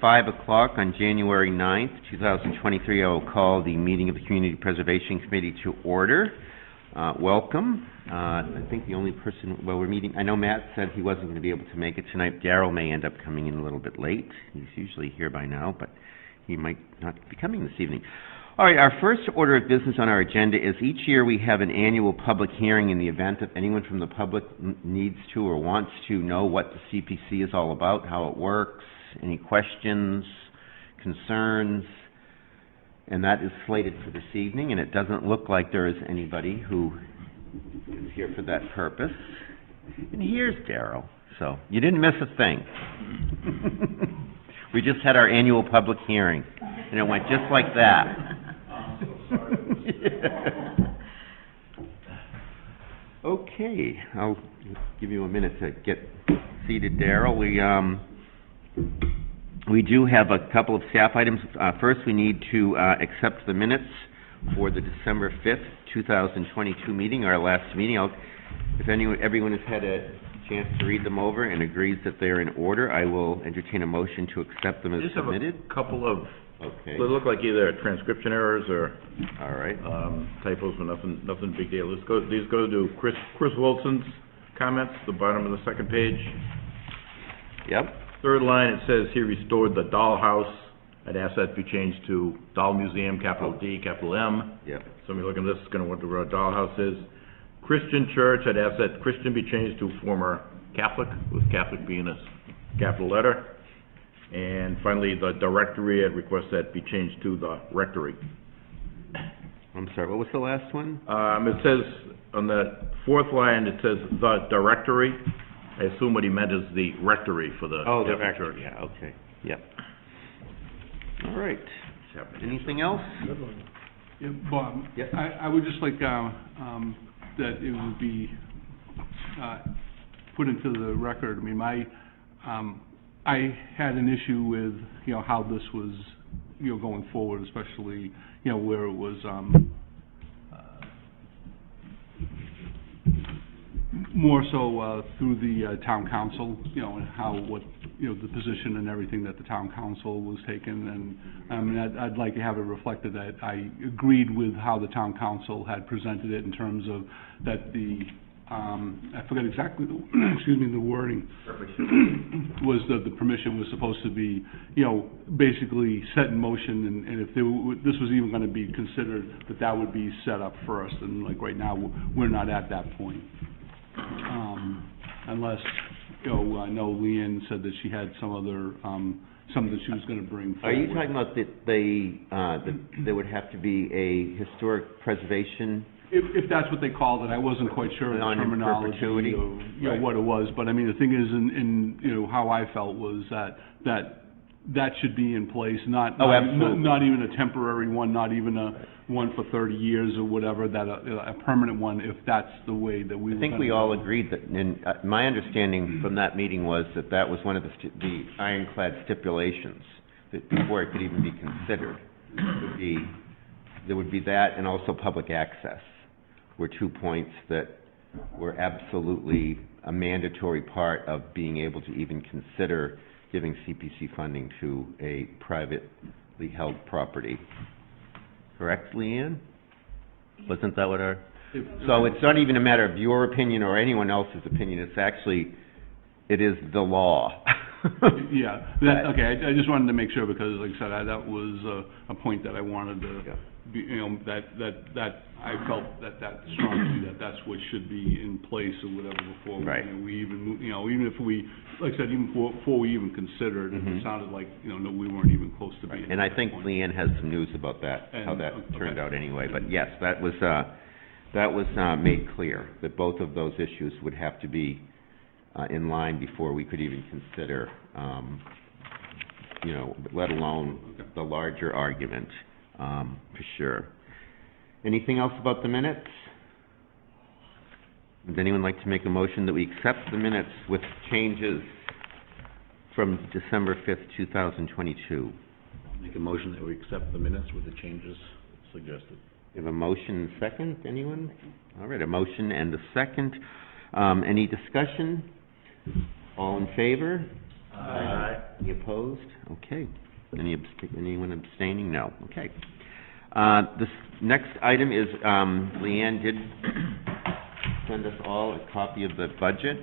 5 o'clock on January 9th, 2023. I will call the meeting of the Community Preservation Committee to order. Welcome. I think the only person, we're meeting, I know Matt said he wasn't going to be able to make it tonight. Daryl may end up coming in a little bit late. He's usually here by now, but he might not be coming this evening. All right, our first order of business on our agenda is each year we have an annual public hearing in the event that anyone from the public needs to or wants to know what the CPC is all about, how it works, any questions, concerns, and that is slated for this evening, and it doesn't look like there is anybody who is here for that purpose. And here's Daryl, so you didn't miss a thing. We just had our annual public hearing, and it went just like that. Okay, I'll give you a minute to get seated, Daryl. We do have a couple of staff items. First, we need to accept the minutes for the December 5th, 2022 meeting, our last meeting. If everyone has had a chance to read them over and agrees that they're in order, I will entertain a motion to accept them as submitted. Just have a couple of, okay. They look like either transcription errors or all right. Typos, but nothing big deal. These go to Chris Wilson's comments, the bottom of the second page. Yep. Third line, it says he restored the dollhouse. I'd ask that be changed to Doll Museum, capital D, capital M. Yep. Somebody looking at this is going to wonder what a dollhouse is. Christian Church, I'd ask that Christian be changed to former Catholic, with Catholic being a capital letter. And finally, the directory, I'd request that be changed to the rectory. I'm sorry, what was the last one? It says, on the fourth line, it says the directory. I assume what he meant is the rectory for the Catholic Church. Yeah, okay, yep. All right. Anything else? Yeah, Bob, yep. I would just like that it would be put into the record. I mean, I had an issue with, how this was, going forward, especially, where it was more so through the town council, and the position and everything that the town council was taking. And I'd like to have it reflected that I agreed with how the town council had presented it in terms of that the I forget exactly the the wording was that the permission was supposed to be, basically set in motion, and if this was even going to be considered, that would be set up first. And like right now, we're not at that point, unless I know Leanne said that she had some other something that she was going to bring forward. Are you talking about that there would have to be a historic preservation? If that's what they called it, I wasn't quite sure of the terminology of right. What it was. But I mean, the thing is, in how I felt was that should be in place, not even a temporary one, not even a one for 30 years or whatever, that a permanent one, if that's the way that we. I think we all agreed that. And my understanding from that meeting was that was one of the ironclad stipulations that before it could even be considered, there would be that, and also public access were 2 points that were absolutely a mandatory part of being able to even consider giving CPC funding to a privately held property. Correct, Leanne? Wasn't that what so it's not even a matter of your opinion or anyone else's opinion, it's actually, it is the law. Yeah, okay, I just wanted to make sure, because like I said, that was a point that I wanted to, be, that I felt that strongly, that's what should be in place or whatever before right. We even, even if we, like I said, even before we even considered, it sounded like, no, we weren't even close to being. And I think Leanne has some news about that, how that turned out anyway. But yes, that was made clear that both of those issues would have to be in line before we could even consider, let alone the larger argument, for sure. Anything else about the minutes? Would anyone like to make a motion that we accept the minutes with changes from December 5th, 2022? Make a motion that we accept the minutes with the changes suggested. You have a motion and a second, anyone? All right, a motion and a second. Any discussion? All in favor? Aye. Any opposed? Okay. Anyone abstaining? No. Okay. This next item is, Leanne did send us all a copy of the budget.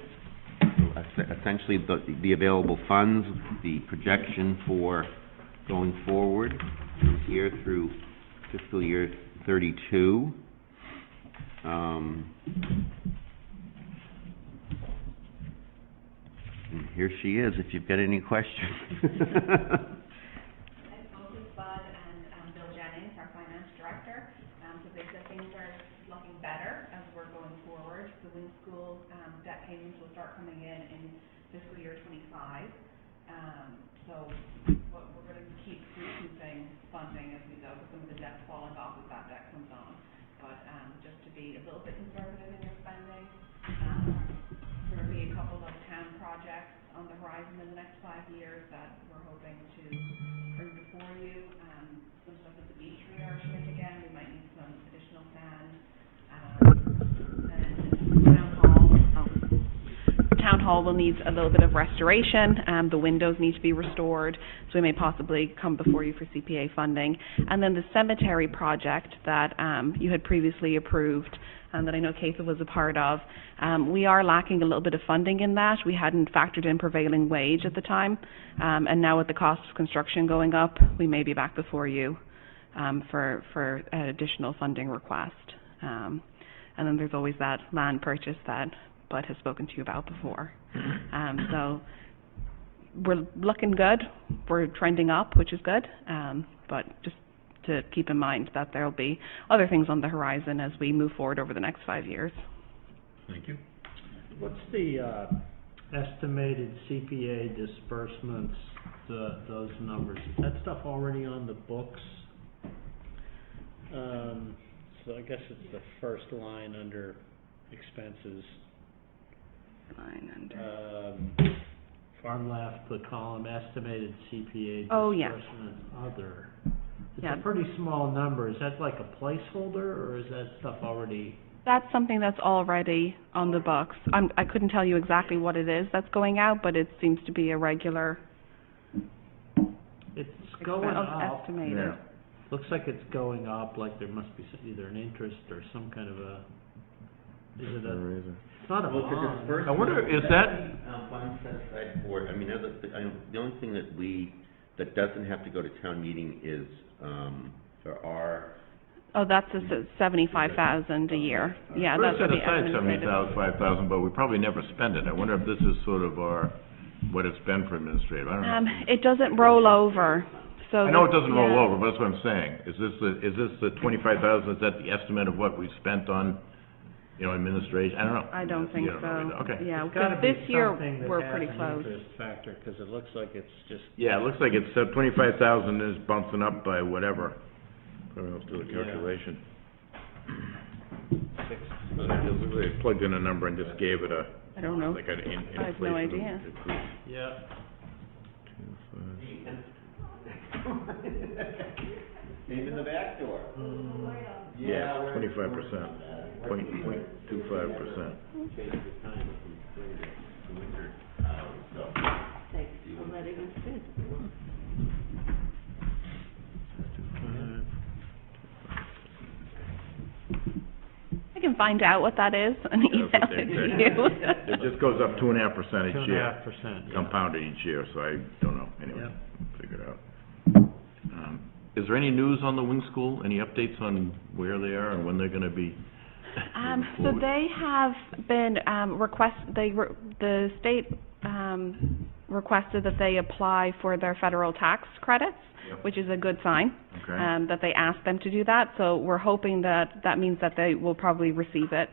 Essentially, the available funds, the projection for going forward from here through fiscal year 32. And here she is, if you've got any questions. I spoke with Bud and Bill Jennings, our finance director, so they said things are looking better as we're going forward. The Wing School debt payments will start coming in fiscal year 25. So we're going to keep recouping funding as we go, because some of the debt's falling off as that debt comes on. But just to be a little bit conservative in your spending, there will be a couple of town projects on the horizon in the next 5 years that we're hoping to bring before you. Some stuff at the beach renourishment again, we might need some additional sand. And Town Hall will need a little bit of restoration. The windows need to be restored, so we may possibly come before you for CPA funding. And then the cemetery project that you had previously approved, that I know Keitha was a part of, we are lacking a little bit of funding in that. We hadn't factored in prevailing wage at the time, and now with the cost of construction going up, we may be back before you for an additional funding request. And then there's always that land purchase that Bud has spoken to you about before. So we're looking good. We're trending up, which is good, but just to keep in mind that there will be other things on the horizon as we move forward over the next 5 years. Thank you. What's the estimated CPA disbursements, those numbers? Is that stuff already on the books? So I guess it's the first line under expenses. Line under. Farm left, the column estimated CPA Oh, yeah. disbursement other. It's Yeah. a pretty small number. Is that like a placeholder, or is that stuff already? That's something that's already on the books. I couldn't tell you exactly what it is that's going out, but it seems to be a regular It's going up. estimated. Yeah. Looks like it's going up, like there must be either an interest or some kind of a, is it a, it's not a bond. I wonder, is that, Funds set aside for, I mean, the only thing that doesn't have to go to town meeting is, there are. Oh, that's a 75,000 a year. Yeah, we're that's set what the aside administrative. 5,000, but we probably never spend it. I wonder if this is sort of what it's been for administrative, I don't know. It doesn't roll over, so. I know it doesn't roll yeah. over, but that's what I'm saying. Is this the 25,000, is that the estimate of what we spent on, administration? I don't know. I don't think You don't know so. either. Okay. Yeah, It's gotta because be this year, something that we're has pretty an close. interest factor, 'cause it looks like it's just. Yeah, it looks like it's 25,000 is bouncing up by whatever. Probably let's do the Yeah. calculation. They plugged in a number and just gave it I don't know. like an inflation. I have no idea. decrease. Yeah. Name in the back door. Yeah, 25%, 0.25%. I can find out what that is and email that's what it they to said. you. It just goes up 2.5% each year. 2.5%, yeah. Compounded each year, so I don't know, anyway, Yep. figure it out. Is there any news on the Wing School? Any updates on where they are and when they're gonna be moving So forward? they have been, the state, requested that they apply for their federal tax credits, Yep. which is a good sign. Okay. That they asked them to do that, so we're hoping that means that they will probably receive it,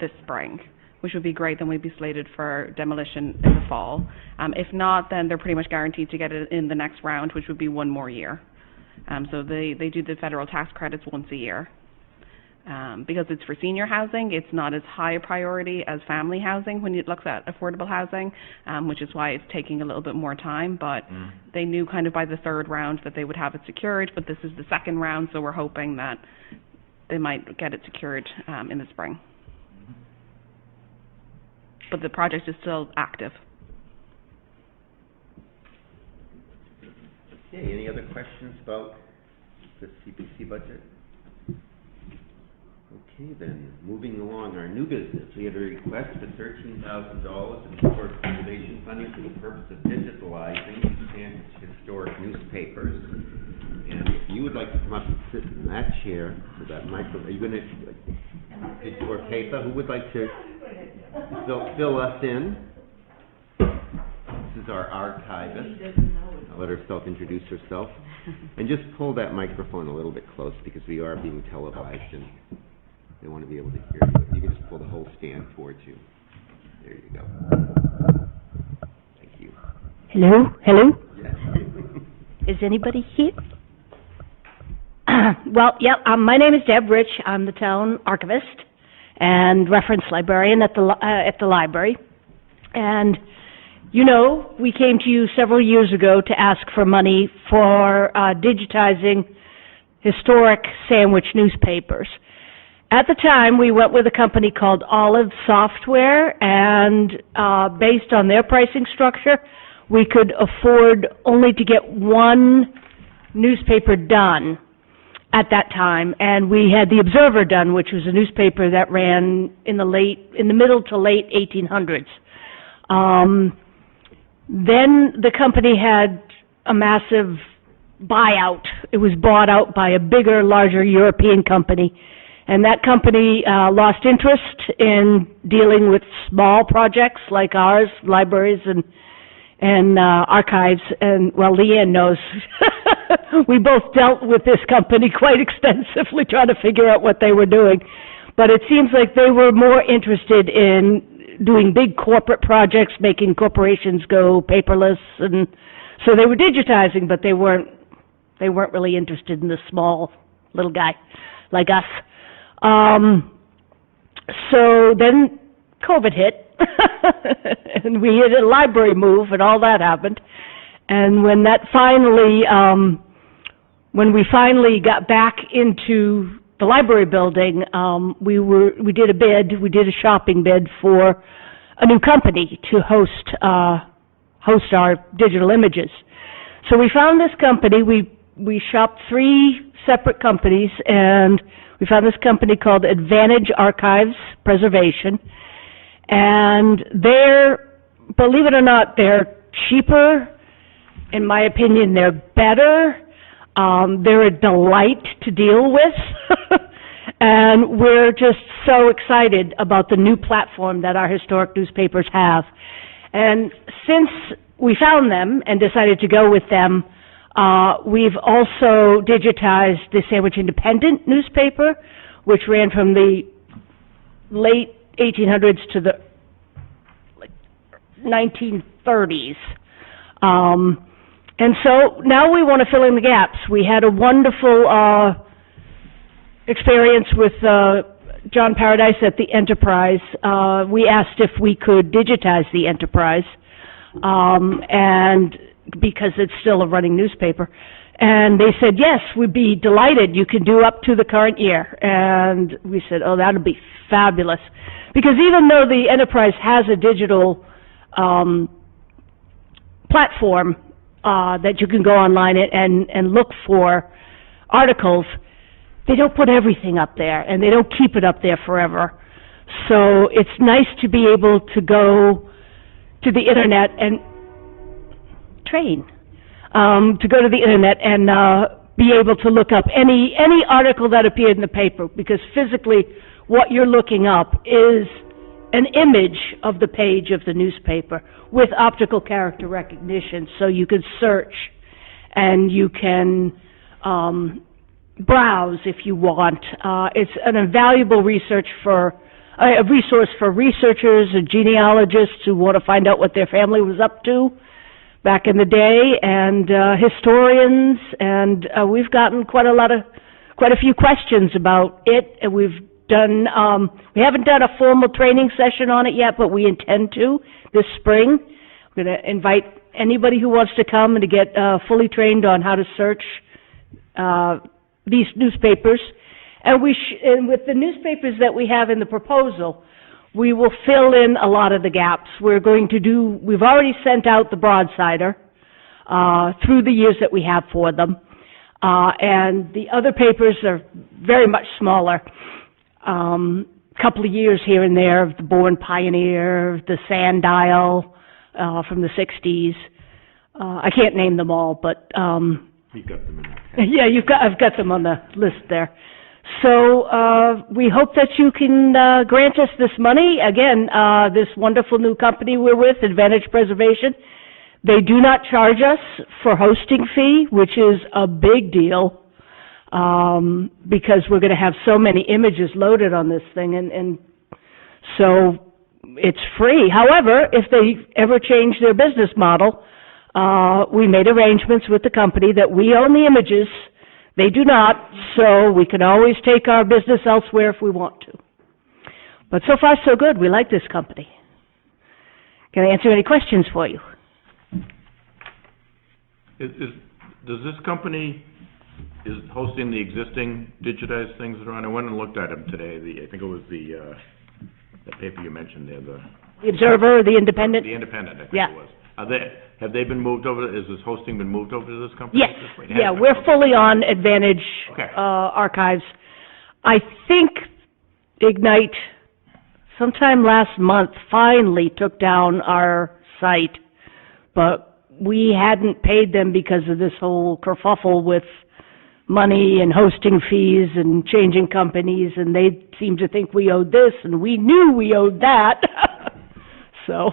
this spring, which would be great, then we'd be slated for demolition in the fall. If not, then they're pretty much guaranteed to get it in the next round, which would be one more year. So they do the federal tax credits once a year. Because it's for senior housing, it's not as high a priority as family housing when it looks at affordable housing, which is why it's taking a little bit more time, but they knew kind of by the third round that they would have it secured, but this is the second round, so we're hoping that they might get it secured, in the spring. But the project is still active. Okay, any other questions about the CPC budget? Okay then, moving along, our new business, we have a request for $13,000 in historic preservation funding for the purpose of digitalizing Sandwich historic newspapers. And if you would like to come up and sit in that chair, so that micro, are you gonna, or paper, who would like to fill us in? This is our archivist. I'll let her introduce herself. And just pull that microphone a little bit close because we are being televised and they want to be able to hear you. You can just pull the whole stand towards you. There you go. Thank you. Hello? Hello? Yes. Is anybody here? Well, yeah, my name is Deb Rich. I'm the town archivist and reference librarian at the library. And, you know, we came to you several years ago to ask for money for digitizing historic Sandwich newspapers. At the time, we went with a company called Olive Software, and based on their pricing structure, we could afford only to get one newspaper done at that time, and we had the Observer done, which was a newspaper that ran in the middle to late 1800s. Then the company had a massive buyout. It was bought out by a bigger, larger European company. And that company lost interest in dealing with small projects like ours, libraries and archives. And, well, Leanne knows. We both dealt with this company quite extensively trying to figure out what they were doing. But it seems like they were more interested in doing big corporate projects, making corporations go paperless. And so they were digitizing, but they weren't really interested in the small little guy like us. So then COVID hit, and we had a library move, and all that happened. And when that finally, when we finally got back into the library building, we did a shopping bid for a new company to host our digital images. So we found this company. We shopped 3 separate companies, and we found this company called Advantage Archives Preservation, and believe it or not, they're cheaper. In my opinion, they're better. They're a delight to deal with, and we're just so excited about the new platform that our historic newspapers have. And since we found them and decided to go with them, we've also digitized the Sandwich Independent newspaper, which ran from the late 1800s to the 1930s. And so now we want to fill in the gaps. We had a wonderful experience with John Paradise at the Enterprise. We asked if we could digitize the Enterprise, and because it's still a running newspaper. And they said, yes, we'd be delighted. You can do up to the current year. And we said, oh, that would be fabulous. Because even though the Enterprise has a digital platform that you can go online and look for articles, they don't put everything up there, and they don't keep it up there forever. So it's nice to be able to go to the Internet and to go to the Internet and be able to look up any article that appeared in the paper, because physically what you're looking up is an image of the page of the newspaper with optical character recognition, so you can search and you can browse if you want. It's an invaluable resource for researchers and genealogists who want to find out what their family was up to back in the day, and historians, and we've gotten quite a few questions about it, and we haven't done a formal training session on it yet, but we intend to this spring. We're going to invite anybody who wants to come and to get fully trained on how to search these newspapers. And with the newspapers that we have in the proposal, we will fill in a lot of the gaps. We've already sent out the Broadsider. through the years that we have for them. And the other papers are very much smaller. Couple of years here and there of the Bourne Pioneer, the Sundial, from the 60s. I can't name them all, but, You've got them in that. yeah, I've got them on the list there. So, we hope that you can, grant us this money. Again, this wonderful new company we're with, Advantage Preservation, they do not charge us for hosting fee, which is a big deal, because we're gonna have so many images loaded on this thing, and so it's free. However, if they ever change their business model, we made arrangements with the company that we own the images, they do not, so we can always take our business elsewhere if we want to. But so far, so good. We like this company. Can I answer any questions for you? Does this company is hosting the existing digitized things that are on? I went and looked at them today, I think it was the paper you mentioned there, The Observer, The Independent? The Independent, I think Yeah. it was. Have they been moved over, is this hosting been moved over to this company? Yes, at this point? yeah, Has been? we're Okay. fully on Advantage, Okay. Archives. I think Ignite, sometime last month, finally took down our site, but we hadn't paid them because of this whole kerfuffle with money and hosting fees and changing companies, and they seemed to think we owed this, and we knew we owed that. So,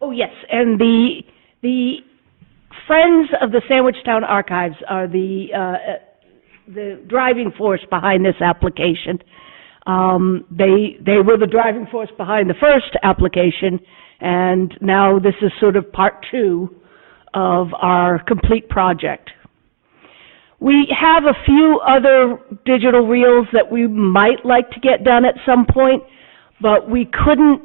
oh, yes, and the Friends of the Sandwichtown Archives are the driving force behind this application. They were the driving force behind the first application, and now this is sort of part two of our complete project. We have a few other digital reels that we might like to get done at some point, but we couldn't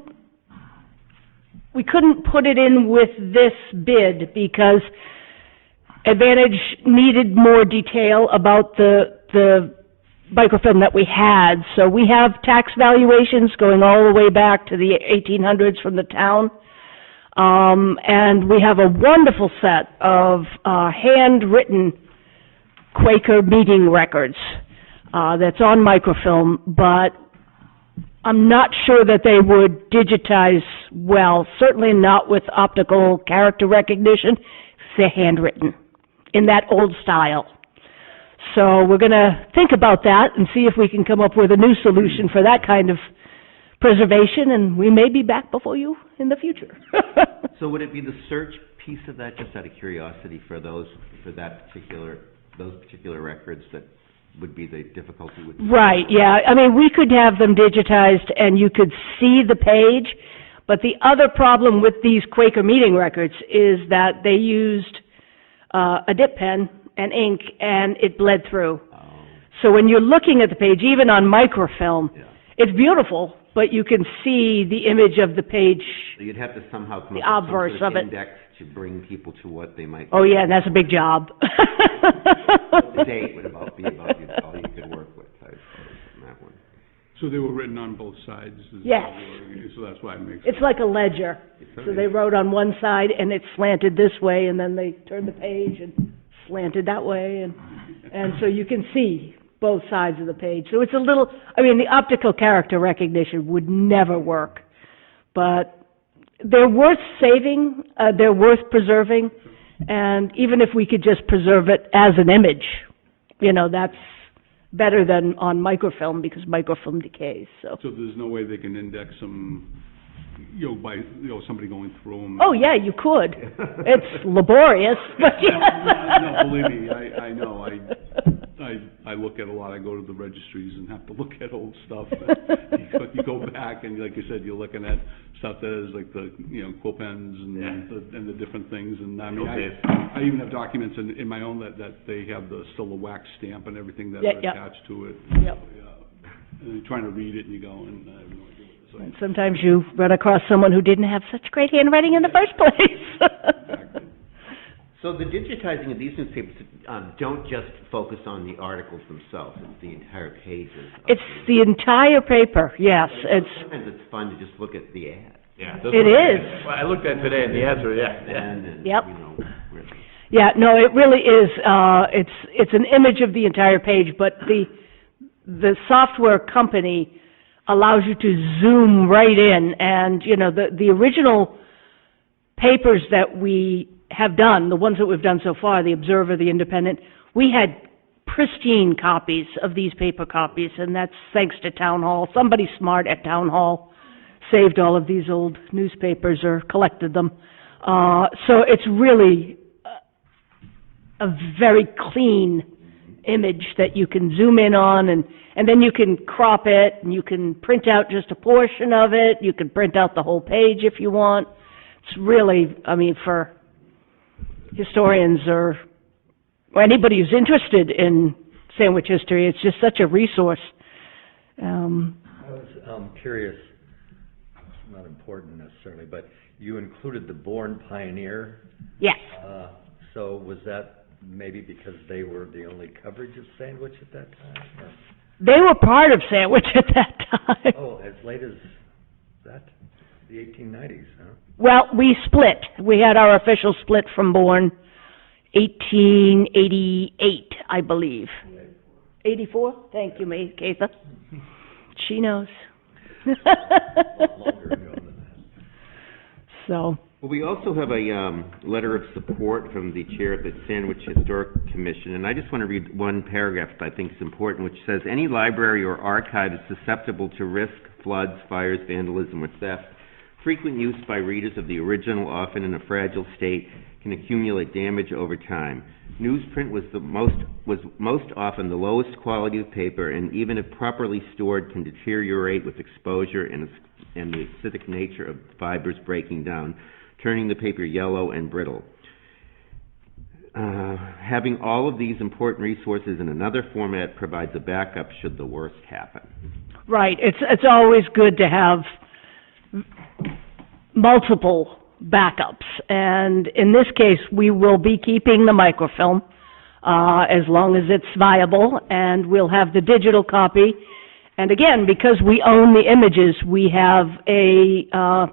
put it in with this bid because Advantage needed more detail about the microfilm that we had. So we have tax valuations going all the way back to the 1800s from the town. And we have a wonderful set of handwritten Quaker meeting records that's on microfilm, but I'm not sure that they would digitize well, certainly not with optical character recognition. They're handwritten in that old style. So we're going to think about that and see if we can come up with a new solution for that kind of preservation, and we may be back before you in the future. So would it be the search piece of that, just out of curiosity, for those particular records that would be the difficulty with? Right, yeah. I mean, we could have them digitized and you could see the page, but the other problem with these Quaker meeting records is that they used a dip pen and ink, and it bled through. Oh, So when you're looking at the page, even on microfilm, yeah. it's beautiful, but you can see the image of the page. So you'd have to somehow come The up with some obverse sort of of it. index to bring people to what they might. Oh, yeah, and that's a big job. The date would all you could work with, I suppose, on that one. So they were written on both sides? Yes. So that's why it makes. It's like a ledger. So they wrote on one side, and it slanted this way, and then they turned the page and slanted that way, and so you can see both sides of the page. So it's a little, I mean, the optical character recognition would never work, but they're worth saving, they're worth preserving, and even if we could just preserve it as an image, you know, that's better than on microfilm, because microfilm decays, so. So there's no way they can index them, by, somebody going through them? Oh, yeah, you could. It's laborious, but No, believe me, I know, I look at a lot, I go to the registries and have to look at old stuff. You go back and, like you said, you're looking at stuff that is like the, quill pens and the different things, and I mean, I even have documents in my own that they have still the wax stamp and everything that are attached to it. Yep. And you're trying to read it and you go, and I have no idea what to say. And sometimes you run across someone who didn't have such great handwriting in the first place. Exactly. So the digitizing of these newspapers, don't just focus on the articles themselves, it's the entire pages. of It's the entire paper, yes, it's, Sometimes it's fun to just look at the ad. Yeah. it is. Well, I looked at it today and the answer, yeah. And, Yep. you know, really. Yeah, no, it really is, it's an image of the entire page, but the software company allows you to zoom right in, and, you know, the original papers that we have done, the ones that we've done so far, the Observer, the Independent, we had pristine copies of these paper copies, and that's thanks to Town Hall. Somebody smart at Town Hall saved all of these old newspapers or collected them. So it's really a very clean image that you can zoom in on, and then you can crop it, and you can print out just a portion of it, you can print out the whole page if you want. It's really, I mean, for historians or anybody who's interested in Sandwich history, it's just such a resource. I was curious, it's not important necessarily, but you included the Born Pioneer. Yes. So was that maybe because they were the only coverage of Sandwich at that time? Or? They were part of Sandwich at that time. Oh, as late as that, the 1890s, huh? Well, we split. We had our official split from Bourne, 1888, I believe. 84? Thank you, Keitha. She knows. Longer ago than that. So, Well, we also have a, letter of support from the chair of the Sandwich Historic Commission, and I just want to read one paragraph that I think is important, which says, "Any library or archive is susceptible to risk, floods, fires, vandalism, or theft. Frequent use by readers of the original, often in a fragile state, can accumulate damage over time. Newsprint was most often the lowest quality of paper, and even if properly stored, can deteriorate with exposure and the acidic nature of fibers breaking down, turning the paper yellow and brittle. Having all of these important resources in another format provides a backup should the worst happen." right, it's always good to have multiple backups. And in this case, we will be keeping the microfilm, as long as it's viable, and we'll have the digital copy. And again, because we own the images, we have a,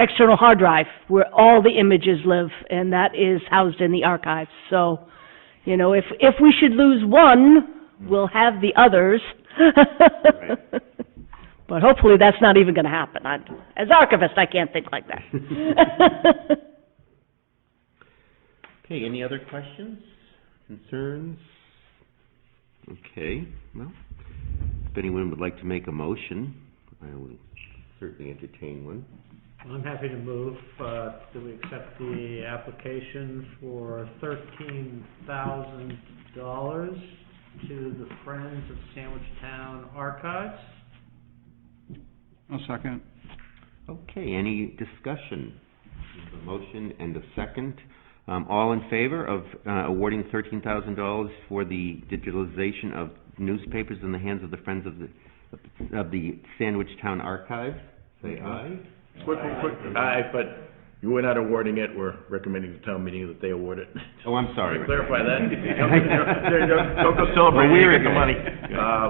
external hard drive where all the images live, and that is housed in the archives. So, you know, if we should lose one, we'll have the others. Right. But hopefully that's not even gonna happen. As archivist, I can't think like that. Okay, any other questions, concerns? Okay, well, if anyone would like to make a motion, I will certainly entertain one. I'm happy to move, that we accept the application for $13,000 to the Friends of Sandwich Town Archives. A second. Okay, any discussion? A motion and a second. All in favor of awarding $13,000 for the digitalization of newspapers in the hands of the Friends of the Sandwich Town Archives? Say aye. Quick, aye, but we're not awarding it, we're recommending to town meeting that they award it. Oh, I'm sorry. Clarify that. Don't go celebrate, Well, you we're get the money.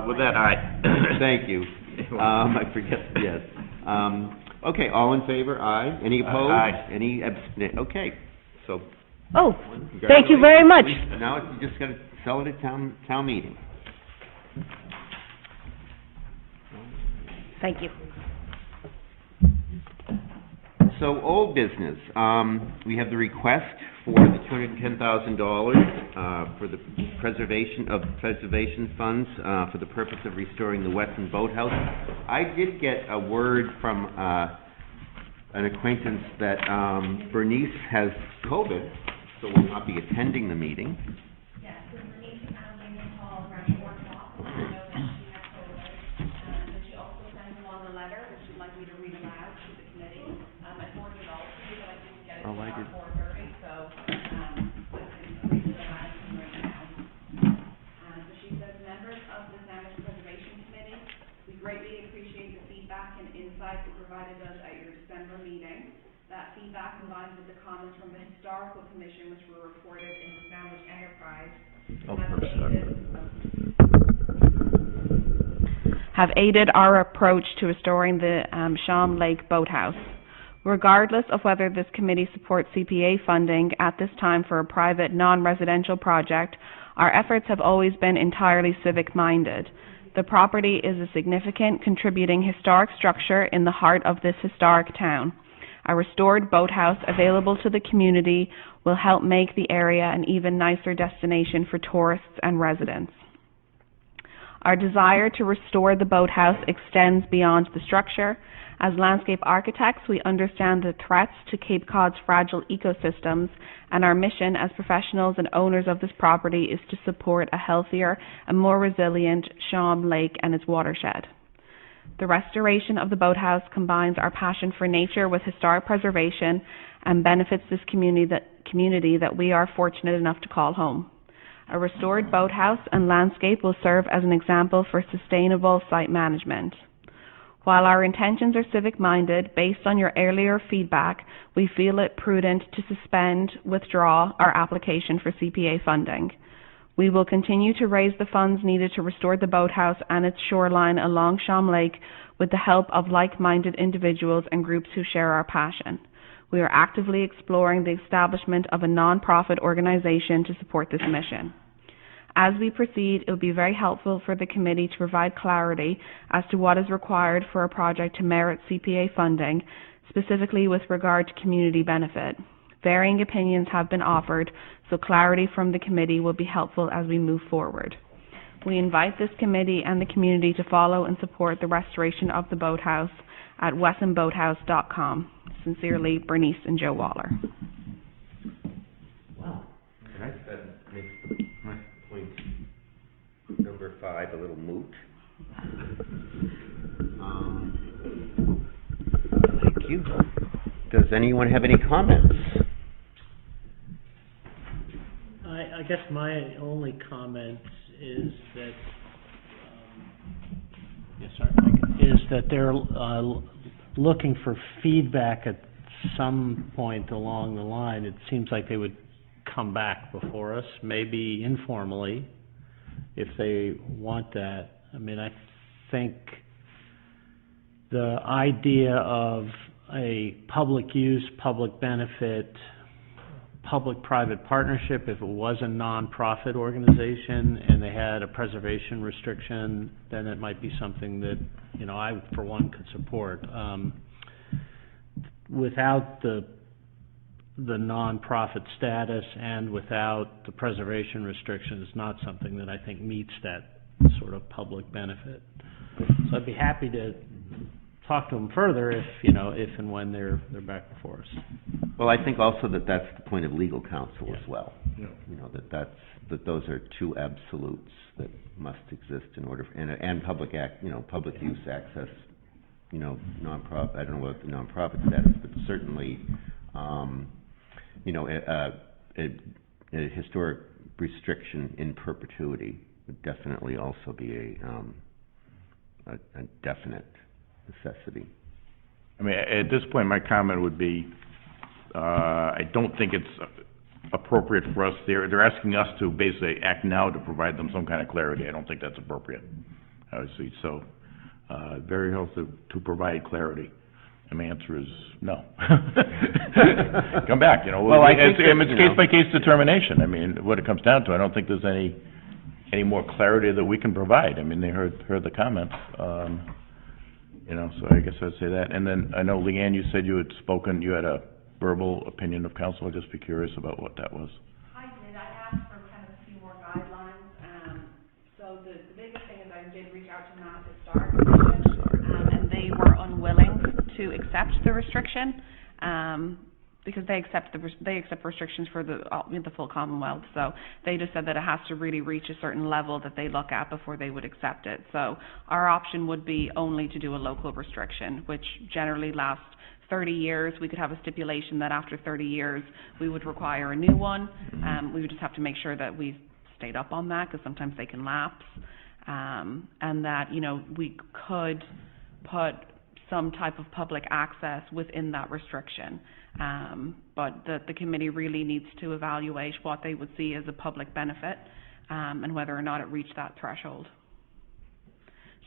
With that, aye. Thank you. I forget, yes. Okay, all in favor, aye. Any opposed? Aye. Any abstain? Okay, so. Oh, thank you very much. Now you just gotta sell it at town meeting. Thank you. So, old business, we have the request for the $210,000, for the preservation funds, for the purpose of restoring the Weston Boathouse. I did get a word from, an acquaintance that, Bernice has COVID, so will not be attending the meeting. Yes, so Bernice, gave me a call around 4 o'clock, I know that she has COVID, and she also sent along a letter that she'd like me to read aloud to the committee. I forwarded it all to you, but I didn't get it Oh, I until did. 4:30, so, I can read it aloud to you right now. So she says, "Members of the Sandwich Preservation Committee, we greatly appreciate the feedback and insight you provided us at your December meeting. That feedback combined with the comments from the Historical Commission, which were reported in the Sandwich Enterprise, have aided our approach to restoring the Sham Lake Boathouse. Regardless of whether this committee supports CPA funding at this time for a private, non-residential project, our efforts have always been entirely civic-minded. The property is a significant contributing historic structure in the heart of this historic town. A restored boathouse available to the community will help make the area an even nicer destination for tourists and residents. Our desire to restore the boathouse extends beyond the structure. As landscape architects, we understand the threats to Cape Cod's fragile ecosystems, and our mission as professionals and owners of this property is to support a healthier and more resilient Sham Lake and its watershed. The restoration of the boathouse combines our passion for nature with historic preservation and benefits this community that we are fortunate enough to call home. A restored boathouse and landscape will serve as an example for sustainable site management. While our intentions are civic-minded, based on your earlier feedback, we feel it prudent to withdraw our application for CPA funding. We will continue to raise the funds needed to restore the boathouse and its shoreline along Sham Lake with the help of like-minded individuals and groups who share our passion. We are actively exploring the establishment of a non-profit organization to support this mission. As we proceed, it will be very helpful for the committee to provide clarity as to what is required for a project to merit CPA funding, specifically with regard to community benefit. Varying opinions have been offered, so clarity from the committee will be helpful as we move forward. We invite this committee and the community to follow and support the restoration of the boathouse at wessonboathouse.com. Sincerely, Bernice and Joe Waller. Wow. That makes the point number 5 a little moot. Thank you. Does anyone have any comments? I guess my only comment is that, is that they're looking for feedback at some point along the line. It seems like they would come back before us, maybe informally, if they want that. I mean, I think the idea of a public use, public benefit, public-private partnership, if it was a non-profit organization and they had a preservation restriction, then it might be something that, you know, I, for one, could support. Without the non-profit status and without the preservation restriction, it's not something that I think meets that sort of public benefit. So I'd be happy to talk to them further if, you know, if and when they're back before us. Well, I think also that that's the point of legal counsel as well. Yeah. You know, that those are two absolutes that must exist in order, and public public use access, you know, non-profit, I don't know what the non-profit status, but certainly, you know, a historic restriction in perpetuity would definitely also be a definite necessity. I mean, at this point, my comment would be, I don't think it's appropriate for us, they're asking us to basically act now to provide them some kind of clarity. I don't think that's appropriate, obviously, so, very helpful to provide clarity. And my answer is no. Come back, you know, Well, I it's think that, case-by-case determination. I mean, what it comes down to, I don't think there's any more clarity that we can provide. I mean, they heard the comments, you know, so I guess I'd say that. And then, I know, Leanne, you said you had spoken, you had a verbal opinion of council. I'd just be curious about what that was. I did. I asked for kind of a few more guidelines. So the biggest thing is I did reach out to Mass Historic Commission, and they were unwilling to accept the restriction, because they accept restrictions for the full Commonwealth. So they just said that it has to really reach a certain level that they look at before they would accept it. So our option would be only to do a local restriction, which generally lasts 30 years. We could have a stipulation that after 30 years we would require a new one. We would just have to make sure that we stayed up on that, because sometimes they can lapse, and that, you know, we could put some type of public access within that restriction. But the committee really needs to evaluate what they would see as a public benefit, and whether or not it reached that threshold.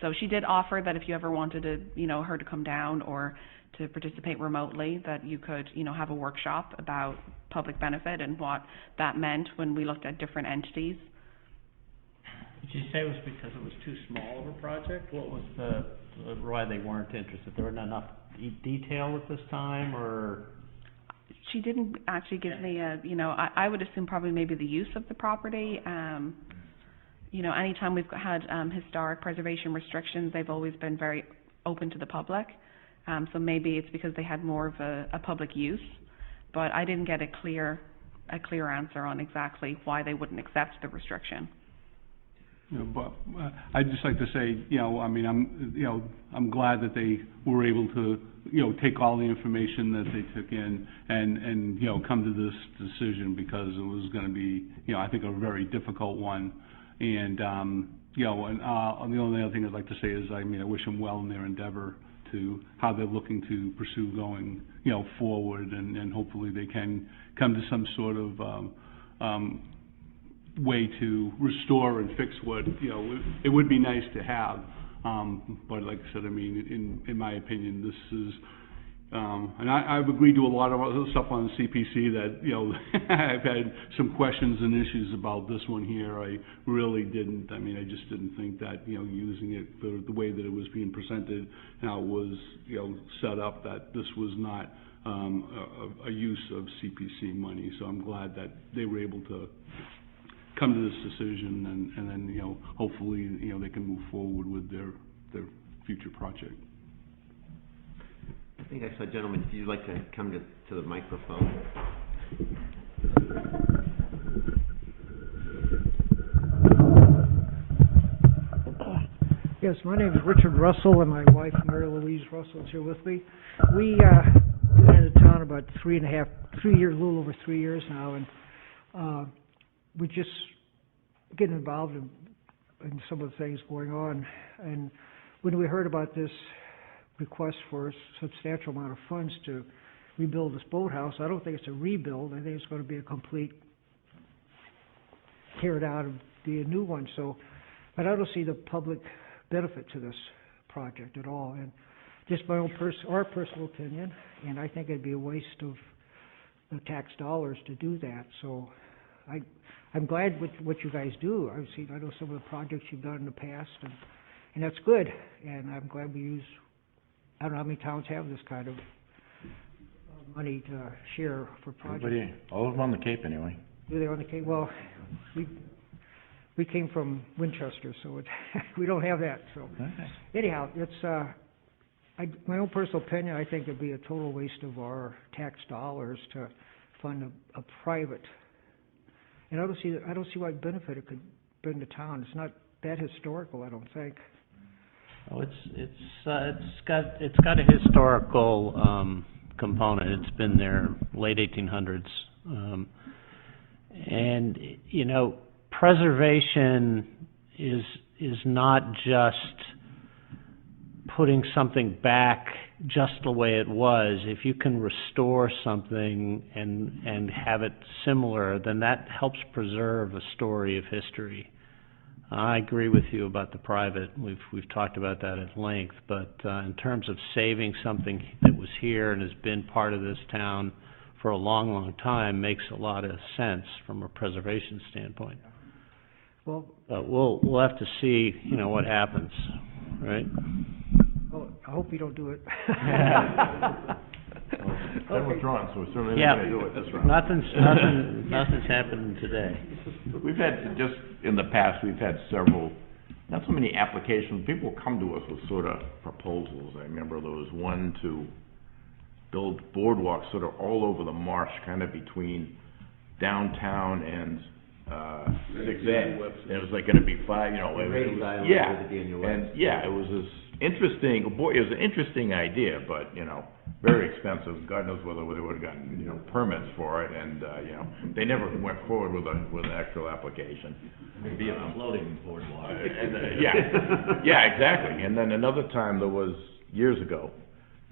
So she did offer that if you ever wanted to, her to come down or to participate remotely, that you could, have a workshop about public benefit and what that meant when we looked at different entities. Did you say it was because it was too small of a project? What was why they weren't interested? There wasn't enough detail at this time, or? She didn't actually give me I would assume probably maybe the use of the property. Anytime we've had historic preservation restrictions, they've always been very open to the public. So maybe it's because they had more of a public use, but I didn't get a clear answer on exactly why they wouldn't accept the restriction. But I'd just like to say, I'm glad that they were able to, take all the information that they took in and come to this decision, because it was gonna be, I think a very difficult one. And, the only other thing I'd like to say is, I wish them well in their endeavor to how they're looking to pursue going, forward, and hopefully they can come to some sort of, way to restore and fix what, it would be nice to have. But like I said, in my opinion, this is, and I've agreed to a lot of other stuff on the CPC that, I've had some questions and issues about this one here. I really didn't. I just didn't think that, using it for the way that it was being presented, how it was, set up, that this was not a use of CPC money. So I'm glad that they were able to come to this decision, and then, hopefully, they can move forward with their future project. I think I saw a gentleman, if you'd like to come to the microphone. Yes, my name is Richard Russell, and my wife, Mary Louise Russell, is here with me. We been in the town about 3 years, a little over 3 years now, and we just getting involved in some of the things going on. And when we heard about this request for a substantial amount of funds to rebuild this boathouse, I don't think it's a rebuild. I think it's going to be a complete tear it out and be a new one. So, but I don't see the public benefit to this project at all. And just my own our personal opinion, and I think it'd be a waste of the tax dollars to do that. So I'm glad with what you guys do. I know some of the projects you've done in the past, and that's good. And I'm glad we use, I don't know how many towns have this kind of money to share for projects. All of them on the Cape anyway. Do they on the Cape? Well, we came from Winchester, so we don't have that. So anyhow, it's my own personal opinion. I think it'd be a total waste of our tax dollars to fund a private. And I don't see what benefit it could bring to town. It's not that historical, I don't think. Oh, it's got a historical component. It's been there late 1800s, and preservation is not just putting something back just the way it was. If you can restore something and have it similar, then that helps preserve a story of history. I agree with you about the private. We've talked about that at length, but in terms of saving something that was here and has been part of this town for a long, long time, makes a lot of sense from a preservation standpoint. Well, but we'll have to see, what happens, right? Well, I hope you don't do it. Well, it's withdrawn, so we're certainly Yeah, not going to do it this round. nothing's happening today. We've had, just in the past, we've had several, not so many applications. People come to us with sort of proposals. I remember there was one to build boardwalks sort of all over the marsh, kind of between downtown and 6A. It was like going to be 5, it was, yeah, and yeah, it was this interesting, it was an interesting idea, but, very expensive. God knows whether they would have gotten, permits for it, and, they never went forward with an actual application. Maybe a floating boardwalk. Yeah, exactly. And then another time, there was, years ago,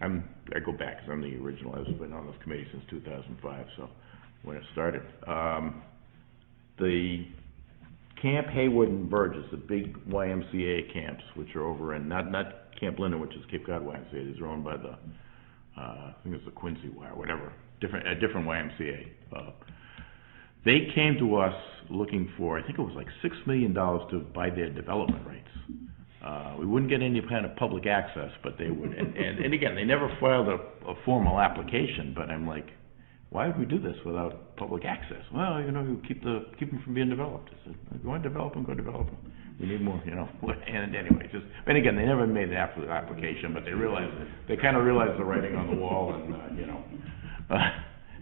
I go back, 'cause I'm the original, I've been on this committee since 2005, so, when it started. The Camp Haywood and Burgess, the big YMCA camps, which are over in, not Camp Linden, which is Cape Cod YMCA, these are owned by the, I think it's the Quincy Y, or whatever, a different YMCA. They came to us looking for, I think it was like $6 million to buy their development rights. We wouldn't get any kind of public access, but they would, and again, they never filed a formal application, but I'm like, why would we do this without public access? Well, you know, you keep them from being developed. I said, if you want to develop them, go develop them. We need more, you know, and anyway, and again, they never made the application, but they kind of realized the writing on the wall, and, you know,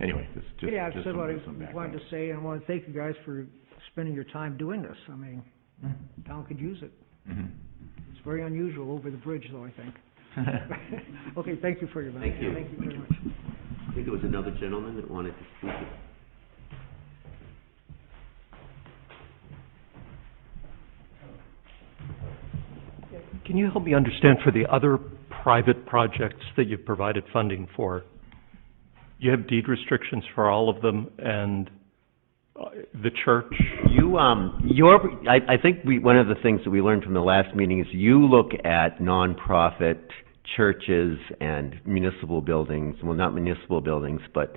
anyway, it's just, Yeah, I've just said what I some background. wanted to say, and I want to thank you guys for spending your time doing this. I mean, town could use it. Mhm. It's very unusual over the bridge, though, I think. Okay, thank you for your time. Thank you. Thank you very much. I think it was another gentleman that wanted to speak. Can you help me understand, for the other private projects that you've provided funding for, you have deed restrictions for all of them, and the church? I think one of the things that we learned from the last meeting is you look at nonprofit churches and municipal buildings, well, not municipal buildings, but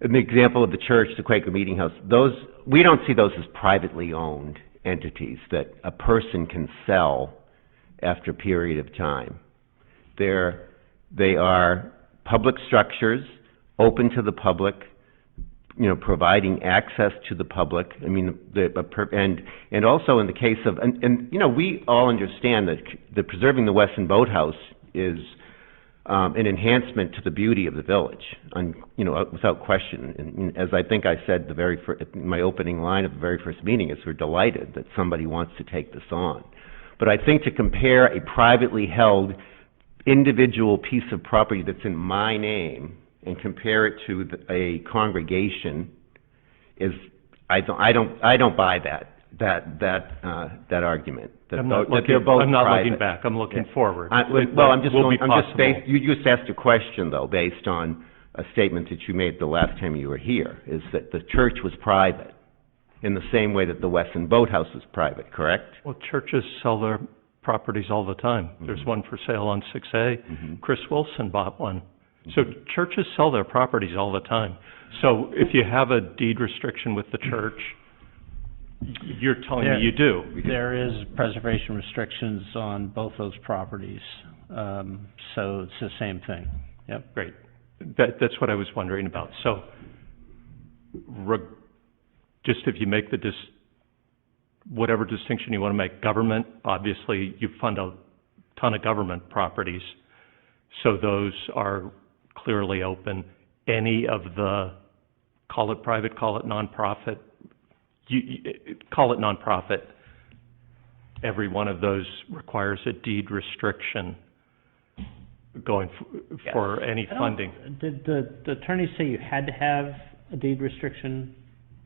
an example of the church, the Quaker Meeting House, we don't see those as privately owned entities that a person can sell after a period of time. They are public structures, open to the public, you know, providing access to the public. I mean, and also in the case of, and you know, we all understand that the preserving the Weston Boathouse is an enhancement to the beauty of the village, you know, without question. And as I think I said my opening line of the very first meeting is, we're delighted that somebody wants to take this on. But I think to compare a privately held individual piece of property that's in my name and compare it to a congregation is, I don't buy that argument. I'm not that they're both looking private. back, I'm looking forward. You just asked a question, though, based on a statement that you made the last time you were here, is that the church was private, in the same way that the Weston Boathouse was private, correct? Well, churches sell their properties all the time. There's one for sale on 6A. Chris Wilson bought one. So churches sell their properties all the time. So if you have a deed restriction with the church, you're telling me you do. There is preservation restrictions on both those properties, so it's the same thing. Yep. Great. That's what I was wondering about. So, just if you make whatever distinction you want to make, government, obviously you fund a ton of government properties, so those are clearly open. Any of the, call it private, call it nonprofit, call it nonprofit, every one of those requires a deed restriction going for any funding. Did the attorney say you had to have a deed restriction?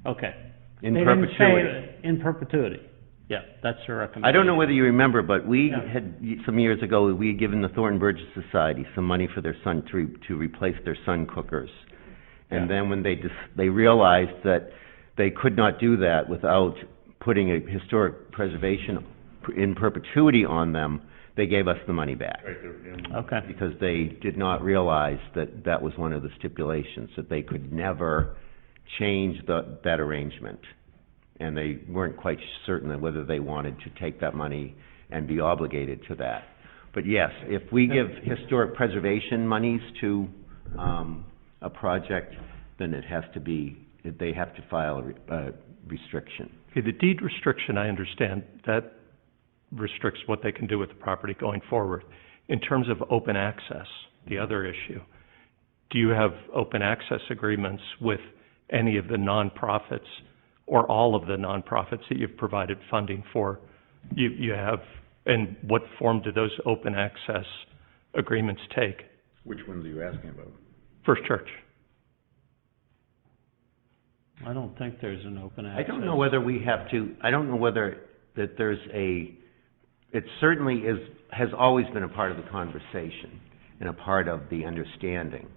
Okay. In They perpetuity. didn't say in perpetuity. Yeah, that's her recommendation. I don't know whether you remember, but we had, some years ago, we had given the Thornton Burgess Society some money for their sun, to replace their sun cookers. And then when they realized that they could not do that without putting a historic preservation in perpetuity on them, they gave us the money back. Okay. Because they did not realize that that was one of the stipulations, that they could never change that arrangement. And they weren't quite certain of whether they wanted to take that money and be obligated to that. But yes, if we give historic preservation monies to a project, then it has to be, they have to file a restriction. Okay, the deed restriction, I understand, that restricts what they can do with the property going forward. In terms of open access, the other issue, do you have open access agreements with any of the nonprofits or all of the nonprofits that you've provided funding for? You have, and what form do those open access agreements take? Which ones are you asking about? First Church. I don't think there's an open access. I don't know whether we have to, I don't know whether that there's it certainly has always been a part of the conversation. and a part of the understanding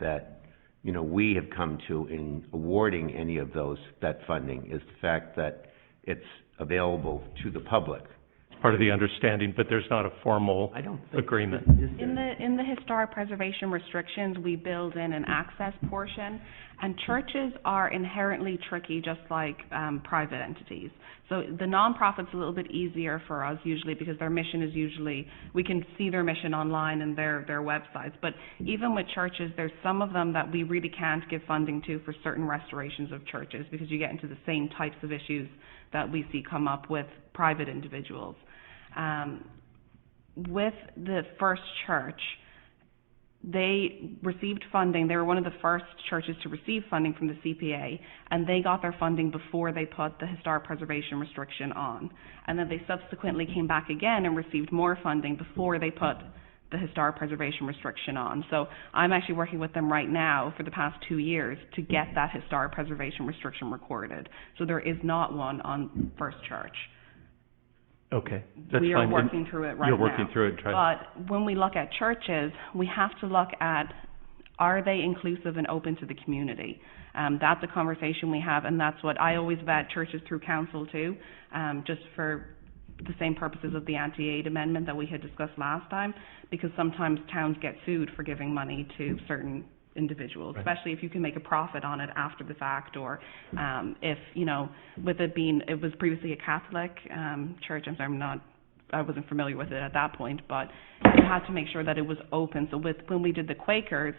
that, you know, we have come to in awarding any of that funding is the fact that it's available to the public. Part of the understanding, but there's not a formal I don't think. agreement. Is there? In the historic preservation restrictions, we build in an access portion, and churches are inherently tricky, just like private entities. So the nonprofit's a little bit easier for us usually because their mission is usually, we can see their mission online and their websites. But even with churches, there's some of them that we really can't give funding to for certain restorations of churches because you get into the same types of issues that we see come up with private individuals. With the First Church, they received funding. They were one of the first churches to receive funding from the CPA, and they got their funding before they put the historic preservation restriction on. And then they subsequently came back again and received more funding before they put the historic preservation restriction on. So I'm actually working with them right now for the past 2 years to get that historic preservation restriction recorded. So there is not one on First Church. Okay, that's fine. We are working through it right now. You're working through it, But when we look at churches, we have to look at, are they inclusive and open to the community? That's a conversation we have, and that's what I always vet churches through council too, just for the same purposes of the anti-aid amendment that we had discussed last time, because sometimes towns get sued for giving money to certain individuals, especially if you can make a profit on it after the fact, or if, you know, with it being, it was previously a Catholic church, I wasn't familiar with it at that point, but you had to make sure that it was open. So when we did the Quakers,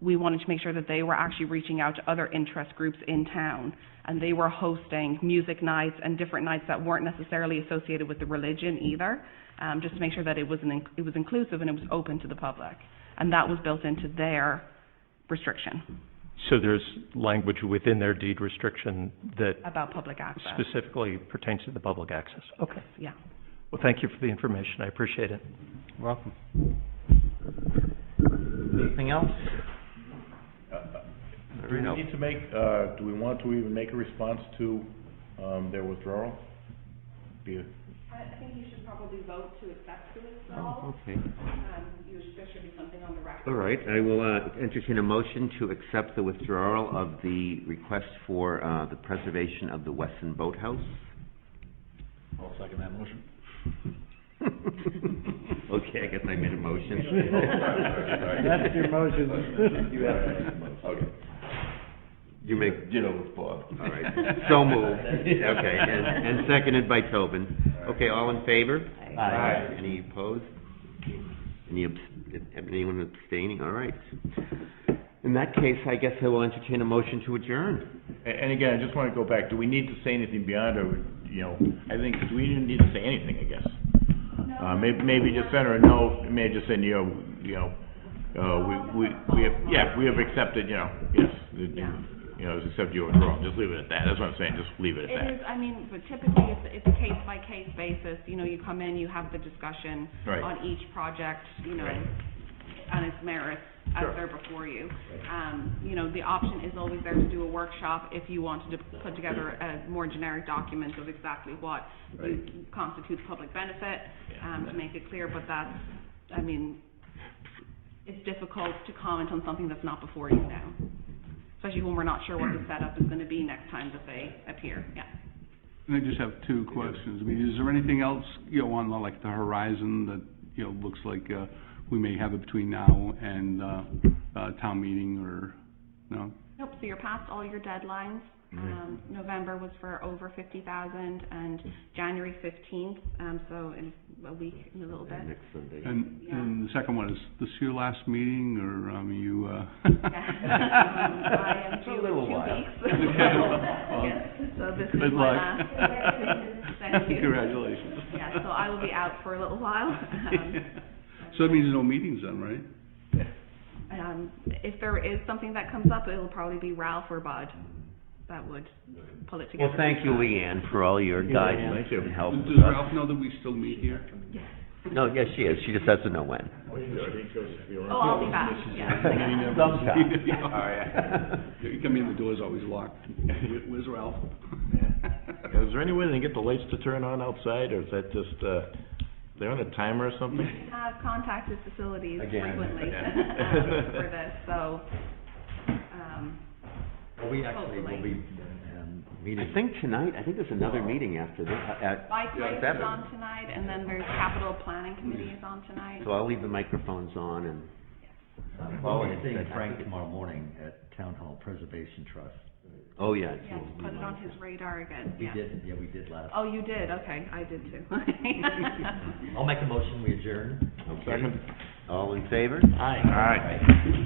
we wanted to make sure that they were actually reaching out to other interest groups in town, and they were hosting music nights and different nights that weren't necessarily associated with the religion either, just to make sure that it was inclusive and it was open to the public. And that was built into their restriction. So there's language within their deed restriction that About public access. specifically pertains to the public access. Okay. Yeah. Well, thank you for the information. I appreciate it. You're welcome. Anything else? Do we need to make, do we want to even make a response to, their withdrawal? I think you should probably vote to accept the withdrawal. Oh, okay. There should be something on the record. All right, I will entertain a motion to accept the withdrawal of the request for the preservation of the Weston Boathouse. I'll second that motion. Okay, I guess I made a motion. That's your motion. You have to make a motion. Okay. You make, Ditto with Bob. all right, so moved. Okay, and seconded by Tobin. Okay, all in favor? Aye. Any opposed? Anyone abstaining? All right. In that case, I guess I will entertain a motion to adjourn. And again, I just wanna go back, do we need to say anything beyond, or, you know, I think, do we even need to say anything, I guess? Maybe just send her a note, maybe just say, we have accepted, yes, accept your withdrawal, just leave it at that, that's what I'm saying, just leave it at that. It is, I mean, but typically it's a case-by-case basis, you come in, you have the discussion Right. on each project, Right. and its merits as Sure. they're before you. The option is always there to do a workshop if you wanted to put together a more generic document of exactly what constitutes public benefit, to make it clear, but that's, I mean, it's difficult to comment on something that's not before you now, especially when we're not sure what the setup is gonna be next time that they appear, yeah. And I just have two questions. I mean, is there anything else, on the horizon that, looks like, we may have it between now and, town meeting, or, no? Nope, so you're past all your deadlines. November was for over 50,000 and January 15th, so in a week and a little bit. Next Sunday. And the second one, is this your last meeting, or, you, I am due in 2 weeks. Yes, so this is Good my luck. last. Thank you. Congratulations. Yeah, so I will be out for a little while. So that means no meetings then, right? If there is something that comes up, it'll probably be Ralph or Bud that would pull it together. Well, thank you, Leanne, for all your guidance Thank you. and help Does with us. Ralph know that we still meet here? No, yes, she is, she just doesn't know when. Oh, I'll be back, yeah. Thumbs up. You come in, the door's always locked. Where's Ralph? Is there any way they can get the lights to turn on outside, or is that just, They're on a timer or something? We have contacted facilities Again. frequently, for this, so, Well, we actually will hopefully. be, meeting. I think tonight, I think there's another meeting after this, at Bike Life is 7. on tonight, and then there's Capital Planning Committee is on tonight. So I'll leave the microphones on and, Well, we're seeing Frank tomorrow morning at Town Hall Preservation Trust. oh, yeah. Yeah, put it on his radar again, yeah. We did last. Oh, you did, okay, I did too. I'll make a motion, we adjourn. Okay. All in favor? Aye. Aye.